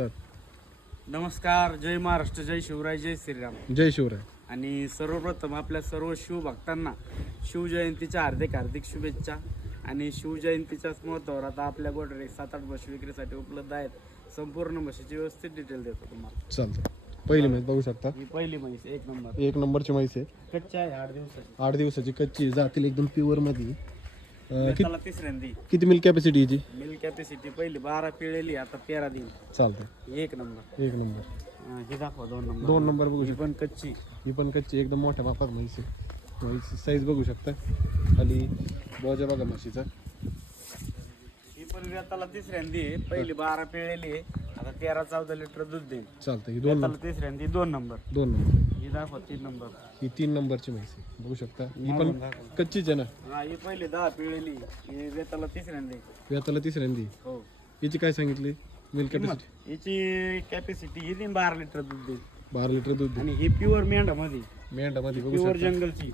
नमस्कार, जय महाराष्ट्र, जय शिवराय, जय श्रीराम. जय शिवराय. आणि सर्वप्रथम आपल्या सर्व शिवभक्तांना शिवजयंतीच्या हार्दिक हार्दिक शुभेच्छा. आणि शिवजयंतीच्याच मुहूर्तावर आता आपल्या गोठ्यात 7-8 म्हशी विक्रीसाठी उपलब्ध आहेत. संपूर्ण म्हशीची व्यवस्थित डिटेल देतो तुम्हाला. चालतंय. पहिली म्हैस बघू शकता. ही पहिली म्हैस एक नंबर, एक नंबरची म्हैस आहे. कच्ची आहे, 8 दिवसाची. 8 दिवसाची कच्ची जातील एकदम प्युअर मध्ये. त्याला तिसऱ्यांदी किती मिल्क कॅपॅसिटी याची? मिल्क कॅपॅसिटी पहिली 12 पिळेली, आता 13 दिन. चालतंय. एक नंबर. एक नंबर. हे दाखवा 2 नंबर. 2 नंबर बघू ही शकता. पण कच्ची. ही पण कच्ची एकदम मोठ्या मापात म्हैस आहे. म्हैस साईज बघू शकता. खाली बोजा बघा म्हशीचा. ही पण व्यताला तिसऱ्यांदी आहे. पहिली 12 पिळेली आहे, आता 13-14 लिटर दूध देईल. चालतंय. ही 2 व्यताला तिसऱ्यांदी 2 नंबर. 2 नंबर. ही दाखवा 3 नंबर. ही 3 नंबरची म्हैस आहे. बघू शकता. ही पण कच्चीच आहे ना. हा, ही पहिली 10 पिळेली, ही व्यताला तिसऱ्यांदी. व्याताला तिसऱ्यांदी. हो. हिची काय सांगितली मिल्क किंमत कॅपॅसिटी? हिची कॅपॅसिटी ही 12 लिटर दूध देईल. 12 लिटर दूध. आणि ही प्युअर मेंढामध्ये, मेंढामध्ये बघू प्युअर शकता. जंगलची.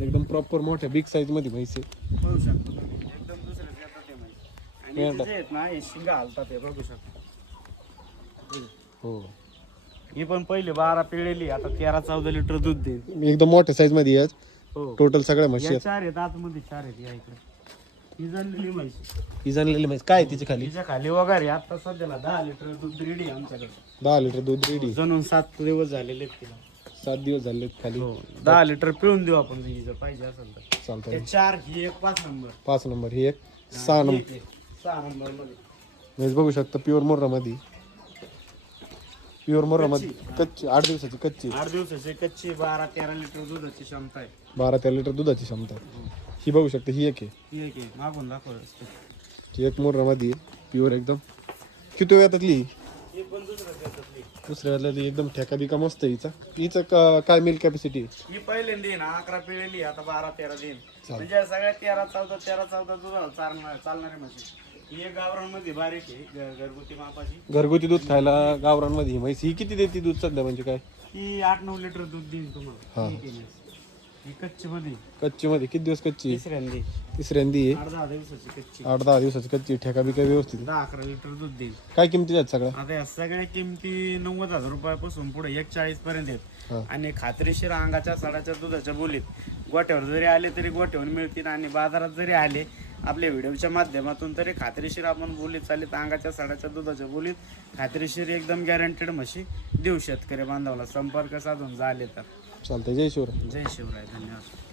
एकदम प्रॉपर मोठ्या बिग साईज मध्ये म्हैस आहे. बघू शकता तुम्ही. एकदम दुसऱ्याच येतात ते माहिती. आणि मेंढा. जे आहेत ना, हे शिंगा हालतात, हे बघू शकता. हो. ही पण पहिली 12 पिळेली, आता 13-14 लिटर दूध देईल. एकदम मोठ्या साईज मध्ये आहे. हो. टोटल सगळ्या म्हशी या आहेत. 4 आहेत आतमध्ये, 4 आहेत या इकडे. ही जनलेली म्हैस. ही जाणलेली म्हैस काय आहे तिची खाली? तिच्या खाली वगैरे आता सध्याला 10 लिटर दूध रेडी आहे आमच्याकडे. 10 लिटर दूध रेडी. जणून 7 दिवस झालेले आहेत तिला. 7 दिवस झाले खाली. 10 लिटर पिळून देऊ आपण जर पाहिजे असेल तर. चालतंय. हे 4, ही एक 5 नंबर. 5 नंबर. ही एक 6 नंबर 6 नंबर मध्ये. म्हैस बघू शकता. प्युअर मोर्रा मध्ये. प्युअर मोर्रा मध्ये कच्ची 8 दिवसाची कच्ची. 8 दिवसाची कच्ची, 12-13 लिटर दुधाची क्षमता आहे. 12-13 लिटर दुधाची क्षमता आहे. ही बघू शकता. ही एक आहे. ही एक आहे, मागून दाखव. ही एक मोर्रा मध्ये प्युअर एकदम. किती वेळातली? ही पण दुसऱ्या देतातली. दुसऱ्या वेळातली एकदम ठेका बिका मस्त आहे हिचा. हिचं काय मिल्क कॅपॅसिटी? ही पहिल्यांदा आहे ना 11 पिळेली, आता 12-13 दिन. म्हणजे सगळ्या 13-14 दुधाला चालणारे म्हशी. ही एक गावरांमध्ये बारीक आहे, घरगुती मापाची. घरगुती दूध खायला गावरांमध्ये ही म्हैस. ही किती देते दूध सध्या म्हणजे काय? ही 8-9 लिटर दूध देईल तुम्हाला. हा. ही कच्ची मध्ये. कच्ची मध्ये किती दिवस कच्ची? तिसऱ्यांदी तिसऱ्यांदी आहे. 8-10 दिवसाची कच्ची. 8-10 दिवसाची कच्ची. ठेका बिका व्यवस्थित. 10-11 लिटर दूध देईल. काय किमती आहेत सगळ्या? आता या सगळ्या किमती 90,000 रुपयापासून पुढे 140 पर्यंत आहेत. हा. आणि खात्रीशीर अंगाच्या साडाच्या दुधाच्या बोलीत गोठ्यावर जरी आले तरी गोठ्यावर मिळतील, आणि बाजारात जरी आले आपल्या व्हिडिओच्या माध्यमातून तरी खात्रीशीर आपण बोलीत चालीत अंगाच्या साडाच्या दुधाच्या बोलीत खात्रीशीर एकदम गॅरंटेड म्हशी देऊ शेतकरी बांधवाला. संपर्क साधून झाले तर. चालतंय. जय शिवराय. जय शिवराय. धन्यवाद.